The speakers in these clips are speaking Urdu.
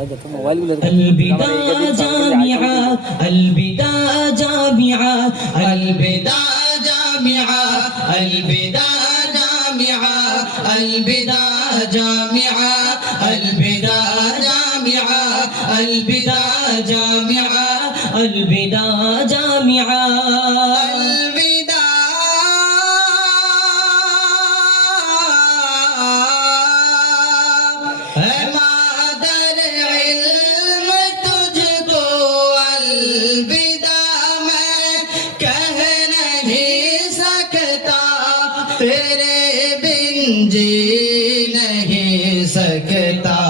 الوداع جامعہ الوداع جامعہ الوداع جامعہ الوداع جامعہ الوداع جامعہ الوداع جامعہ الوداع جامعہ الوداع جامعہ تیرے بن جی نہیں سکتا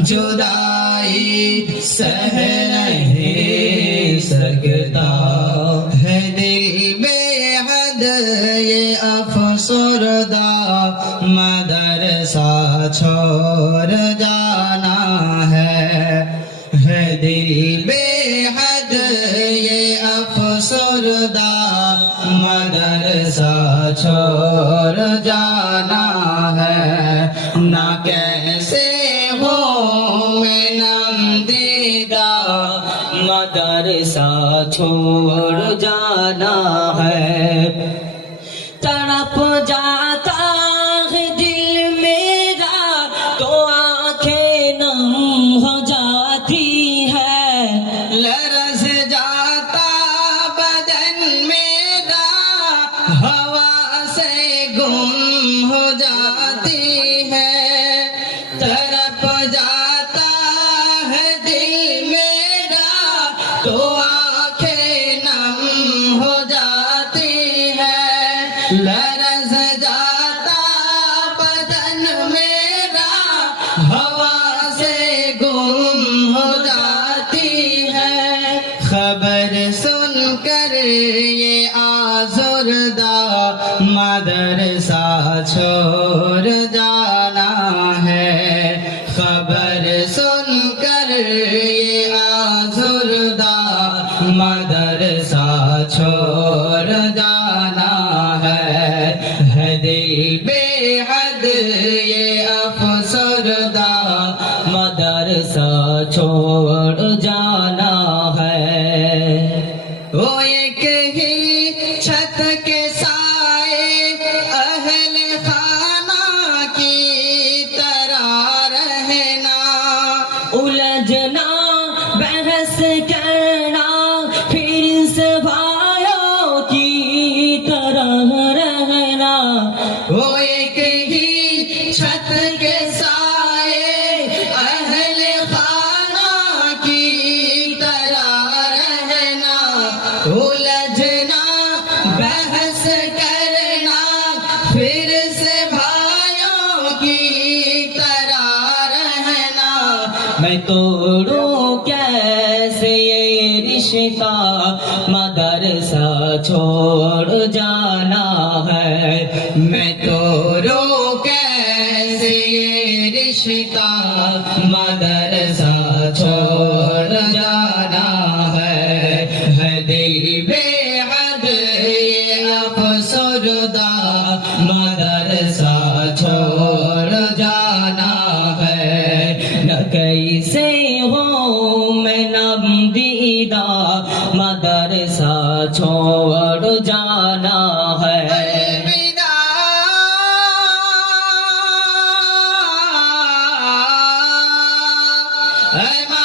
جدائی سہ نہیں سکتا ہے دل بے حد یہ افسردہ مدرسہ چھوڑ جانا ہے دل بے حد یہ افسردہ مدرسہ چھوڑ جانا ہے نہ کیسے ہو میں نام دیدہ مدرسہ چھوڑ جانا ہے تڑپ جاتا ہے دل میرا تو آنکھیں نم ہو جاتی ہے لرز جاتا بدن میرا ہوا سے گم ہو جاتی ہے تڑپ جاتا ہے دل میرا تو آنکھیں نم ہو جاتی ہے لرز جاتا بدن میرا ہوا سے گم ہو جاتی ہے خبر سن کر یہ آزردہ مدرسہ چھوڑ جانا ہے خبر سن کر یہ آزردہ مدرسہ چھوڑ جانا ہے دل بے حد یہ افسردہ مدرسہ چھوڑ جانا ہے وہ ایک ہی چھت کے سائے اہل خانہ کی طرح رہنا الجھنا بحث کرنا پھر سے بھائیوں کی طرح رہنا وہ ایک ہی چھت کے سائے اہل خانہ کی طرح رہنا الجھنا بحث کرنا پھر سے بھائیوں کی طرح رہنا میں توڑوں کیسے یہ رشتہ مدرسہ چھوڑ جانا ہے میں توڑوں کیسے یہ رشتہ مدرسہ چھوڑ جانا ہے دل بے حد یہ افسردہ مدرسہ چھوڑ جانا ہے نہ کیسے ہو میں نم دیدہ مدرسہ چھوڑ جانا ہے الوداع